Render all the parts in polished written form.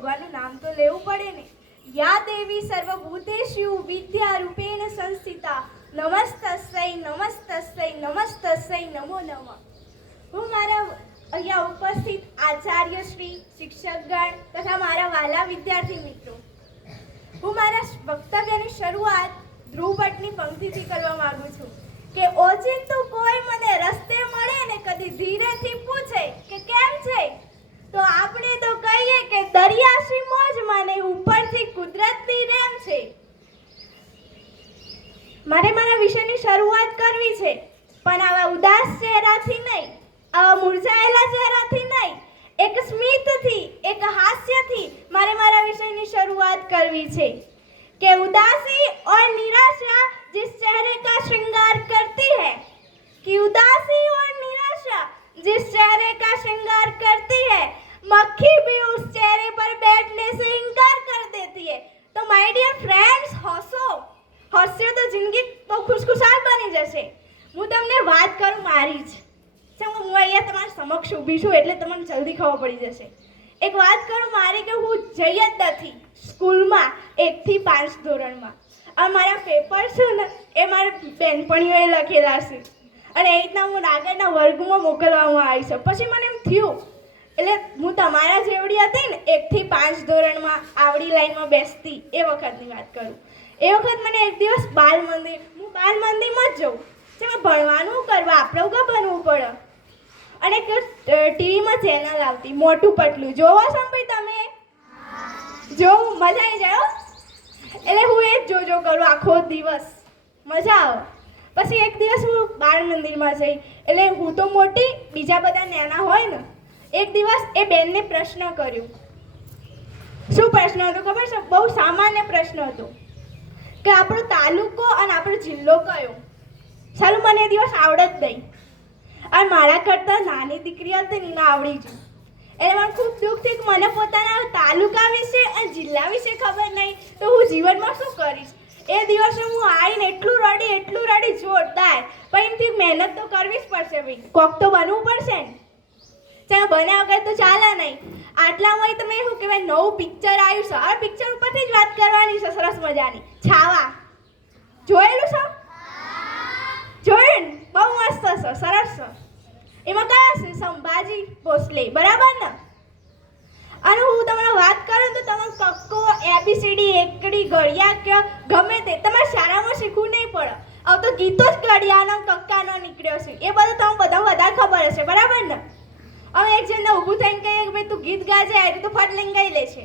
ભગવાનનું નામ તો લેવું પડે ને. યા દેવી સર્વભૂતેષુ વિદ્યારૂપેણ સંસ્થિતા નમસ્તસ્यै નમસ્તસ્यै નમસ્તસ્यै નમો નમઃ. હું મારા અહીંયા ઉપસ્થિત આચાર્ય શ્રી, શિક્ષકગણ તથા મારા વાલા વિદ્યાર્થી મિત્રો, હું મારા વક્તવ્યની શરૂઆત ધ્રુવ ભટ્ટની પંક્તિથી કરવા માંગુ છું કે ઓચિંતું કોઈ મને રસ્તે મળે ને કદી ધીરેથી પૂછે કે કેમ છે, તો આપણે તો કહીએ કે દરિયાશી મોજમાં ને ઉપરથી કુદરતની રેમ છે. મારે મારા વિષયની શરૂઆત કરવી છે, પણ આવા ઉદાસ ચહેરાથી નહીં, આવા મુરઝાયેલા ચહેરાથી નહીં, એક સ્મિતથી, એક હાસ્યથી મારે મારા વિષયની શરૂઆત કરવી છે કે ઉદાસી और निराशा जिस चेहरे का श्रृंगार करती है, कि उदासी और निराशा जिस चेहरे का श्रृंगार करती है, मक्खी भी उस चेहरे पर बैठने से इनकार कर देती है. तो माय डियर फ्रेंड्स, હસો તો જિંદગી તો ખુશખુશાલ બની જશે. હું તમને વાત કરું મારી જ, હું અહીંયા તમારા સમક્ષ ઊભી છું એટલે તમને જલ્દી ખબર પડી જશે. એક વાત કરું મારી કે હું જઈ જ નથી સ્કૂલમાં 1 થી 5 ધોરણમાં. આ મારા પેપર છે ને એ મારા બેનપણીઓએ લખેલા છે અને એ રીતના હું આગળના વર્ગમાં મોકલવામાં આવી છે. પછી મને એમ થયું, એટલે હું તમારા જેવડી હતી ને 1 થી 5 ધોરણમાં આવડી લાઈનમાં બેસતી એ વખતની વાત કરું. એ વખત મને એક દિવસ બાલ મંદિરમાં જ જવું, જેમાં ભણવાનું કરવા આપણે ઉગા બનવું પડે, અને એક ટીવીમાં ચેનલ આવતી મોટું પતલું. જોવો છો ભાઈ તમે? જોવું મજા આવી જાય. એટલે હું એ જ જોજો કરું આખો દિવસ, મજા આવે. પછી એક દિવસ હું બાળ મંદિરમાં જઈ, એટલે હું તો મોટી, બીજા બધા નાના હોય ને. એક દિવસ એ બેનને પ્રશ્ન કર્યો. શું પ્રશ્ન હતો ખબર છે? બહુ સામાન્ય પ્રશ્ન હતો કે આપણો તાલુકો અને આપણો જિલ્લો કયો. ચાલો મને એ દિવસ આવડત નહીં, અને મારા કરતાં નાની દીકરી હતી ને આવડી ગયું. એટલે મને ખૂબ દુઃખ થયું કે મને પોતાના તાલુકા વિશે અને જિલ્લા વિશે ખબર નહીં, તો હું જીવનમાં શું કરીશ. એ દિવસે હું આવીને એટલું રડી જોરદાર. પણ એમથી મહેનત તો કરવી જ પડશે ભાઈ, કોક તો બનવું પડશે ને. ચાલો બન્યા વગર તો ચાલે નહીં. આટલામાં તમે શું કહેવાય, નવું પિક્ચર આવ્યું છે. આ પિક્ચર ઉપરથી જ વાત કરવાની છે, સરસ મજાની. છાવા જોયેલું છે? જોયું ને? બહુ મસ્ત છે, સરસ છે. એમાં કયા છે? સંભાજી ભોસલે, બરાબર ને? અને હું તમને વાત કરું તો તમે કક્કો, એબીસીડી, એકડી, ઘડિયા કે ગમે તે તમારે શાળામાં શીખવું નહીં પડે. હવે તો ગીતો જ ઘડિયાનો કક્કાનો નીકળ્યો છે, એ બધું તમને બધા વધારે ખબર હશે, બરાબર ને? હવે એક જણને ઊભું થઈને કહીએ કે ભાઈ તું ગીત ગાજે, એટલે તો ફટ લઈને ગાઈ લે છે.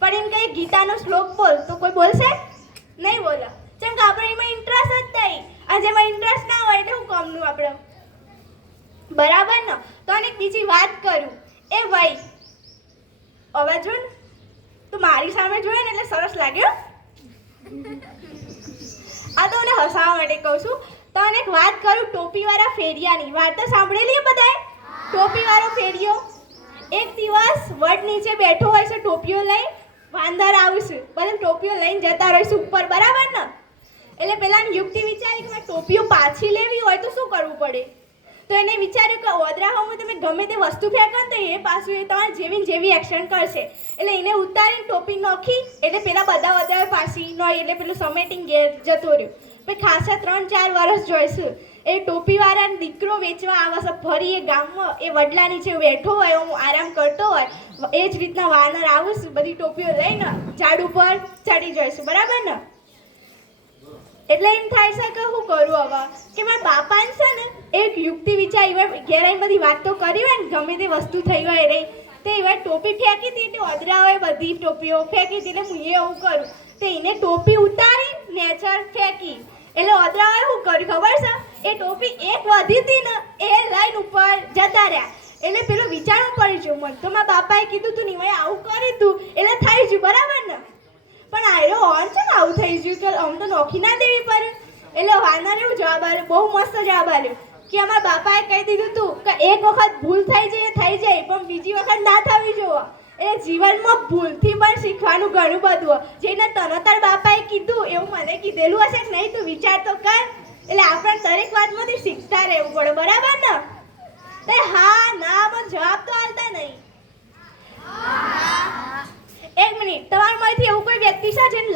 પણ એમ કહીએ ગીતાનો શ્લોક બોલ, તો કોઈ બોલશે નહીં? બોલે. જેમ કે આપણે એમાં ઇન્ટરેસ્ટ જ નહીં, અને જેમાં ઇન્ટરેસ્ટ ના હોય એટલે હું કામનું આપણે, બરાબર ને? તો અને બીજી વાત કરું, એ ભાઈ હવે જો ને તું મારી સામે જોયે ને એટલે સરસ લાગ્યો. આ તો મને હસાવવા માટે કહું છું. તો અને એક વાત કરું ટોપીવાળા ફેરિયાની. વાત તો સાંભળેલી બધાએ? ટોપીવાળો ફેરિયો એક દિવસ વડ નીચે બેઠો હોય છે, ટોપીઓ લઈ. વાંદર આવશે, બધા ટોપીઓ લઈને જતા રહીશું ઉપર, બરાબર ને? એટલે પેલા યુક્તિ વિચારી કે ટોપીઓ પાછી લેવી હોય તો શું કરવું પડે. તો એને વિચાર્યું કે ઓદરામાં તમે ગમે તે વસ્તુ ફેંકો ને તો એ પાછું એ તમારે જેવી એક્શન કરશે. એટલે એને ઉતારીને ટોપી નોખી, એટલે પેલા બધા વધારે પાછી નો, એટલે પેલું સમેટીને ઘેર જતો રહ્યો. પછી ખાસા 3-4 વર્ષ જોઈશું એ ટોપીવાળાને દીકરો વેચવા આવે છે. ફરી એ ગામમાં એ વડલા નીચે બેઠો હોય, હું આરામ કરતો હોય, એ જ રીતના વાનર આવીશું બધી ટોપીઓ લઈને ઝાડ ઉપર ચડી જઈશું, બરાબર ને? એટલે એમ થાય છે કે હું કરું હવે કે મારા બાપાને છે ને એક યુક્તિ વિચારી, ઘેર બધી વાત તો કરી હોય ને, ગમે તે વસ્તુ થઈ હોય રહી, તે એવા ટોપી ફેંકી હતી, એટલે ઓદરાઓએ બધી ટોપીઓ ફેંકી હતી. એટલે હું એવું કરું, તો એને ટોપી ઉતારી નેચર ફેંકી. એટલે ઓદરાઓએ શું કર્યું ખબર છે? એ ટોપી એક વધી હતી ને એ લાઈન ઉપર જતા રહ્યા. એટલે પેલો વિચારવું પડી ગયું મને, તો મારા બાપાએ કીધું તું નહીં આવું કરી તું, એટલે થઈ ગયું, બરાબર ને? પણ આયરો ઓન છે ને આવું થઈ ગયું કે આમ તો નોખી ના દેવી પડે. એટલે વાનરે એવું જવાબ આવ્યો, બહુ મસ્ત જવાબ આવ્યો કે અમારા બાપાએ કહી દીધું તું કે એક વખત ભૂલ થઈ જાય પણ બીજી વખત ના થવી જોઈએ. એ જીવનમાં ભૂલથી પણ શીખવાનું ઘણું બધું, જેને તને તાર બાપાએ કીધું એવું મને કીધેલું હશે કે નહીં, તું વિચાર તો કર. એટલે આપણે દરેક વાતમાંથી શીખતા રહેવું પડે, બરાબર ને? તો હા ના પણ જવાબ તો આવતા નહીં.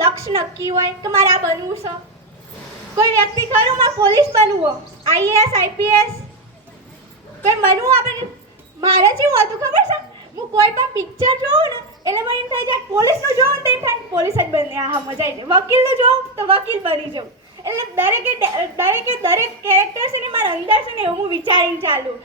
લક્ષ્ય નક્કી હોય કે મારે આ બનવું છે? કોઈ વ્યક્તિ ખરું મારે પોલીસ બનવું, આઈએએસ આઈપીએસ કોઈ બનવું? આપણે મારે જેવું હતું ખબર છે, હું કોઈ પણ પિક્ચર જોઉં ને એટલે મને એમ થઈ જાય પોલીસનું જોઉં ને એમ થાય પોલીસ જ બને, હા મજા આવી જાય. વકીલનું જોઉં તો વકીલ બની જાઉં. એટલે દરેક કેરેક્ટર છે ને મારા અંદર છે ને એવું હું વિચારીને ચાલું.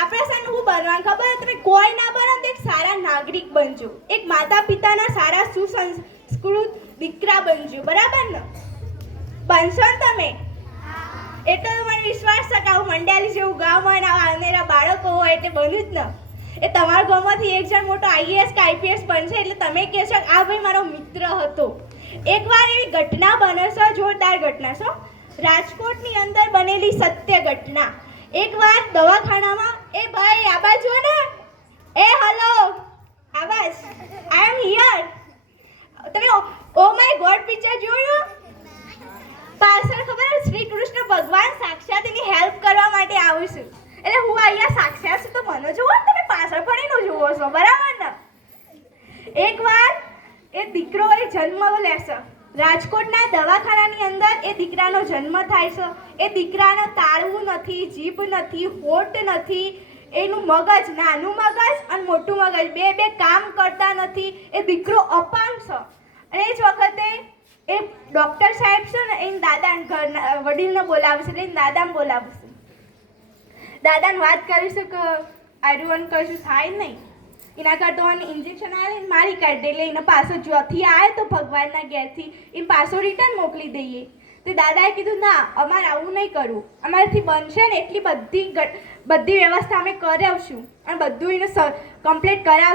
આપણે છે ને હું બનવાનું ખબર, તમે કોઈ ના બનો તો એક સારા નાગરિક બનજો, એક માતા પિતાના સારા સુસંસ્કૃત દીકરા બનજો, બરાબર ને? બનશો ને તમે? એટલો તો મને વિશ્વાસ છે કે આવું મંડાલી જેવું ગામમાં આવા અનેરા બાળકો હોય એટલે બન્યું જ ને. એ તમારા ગામમાંથી એક જણ મોટો આઈએએસ કે આઈપીએસ બનશે એટલે તમે કહેશો આ ભાઈ મારો મિત્ર હતો. એકવાર એવી ઘટના બને છે, જોરદાર ઘટના છે, રાજકોટની અંદર બનેલી સત્ય ઘટના. એકવાર દવાખાનામાં, એ ભાઈ આ બાજુ ને, એ હલો આવાજ, આઈ એમ હિયર. તમે ઓ માય ગોડ પિક્ચર જોયું? પાછળ ખબર શ્રી કૃષ્ણ ભગવાન સાક્ષાત એની હેલ્પ કરવા માટે આવું છું. એટલે હું અહીંયા સાક્ષાત છું તો મને જુઓ ને, તમે પાછળ ફરીને જુઓ છો, બરાબર ને? એકવાર એ દીકરો એ જન્મ લેશે રાજકોટના દવાખાનાની અંદર. એ દીકરાનો જન્મ થાય છે. એ દીકરાને તાળવું નથી, જીભ નથી, હોઠ નથી, એનું મગજ, નાનું મગજ અને મોટું મગજ બે કામ કરતા નથી. એ દીકરો અપાંગ છે. અને એ જ વખતે એ ડૉક્ટર સાહેબ છે ને એને દાદાને ઘરના વડીલને બોલાવશે, એટલે દાદાને બોલાવશે. દાદાને વાત કરીશું કે આર્યુન કશું થાય નહીં, એના કરતાં ઇન્જેક્શન આવે મારી કાઢી દે, એટલે એને પાછો જ્યોથી આવે તો ભગવાનના ઘેરથી એને પાછો રિટર્ન મોકલી દઈએ. તો દાદાએ કીધું ના, અમારે આવું નહીં કરવું, અમારાથી બનશે ને એટલી બધી વ્યવસ્થા અમે કરાવશું અને બધું એને કમ્પ્લીટ કરાવશું.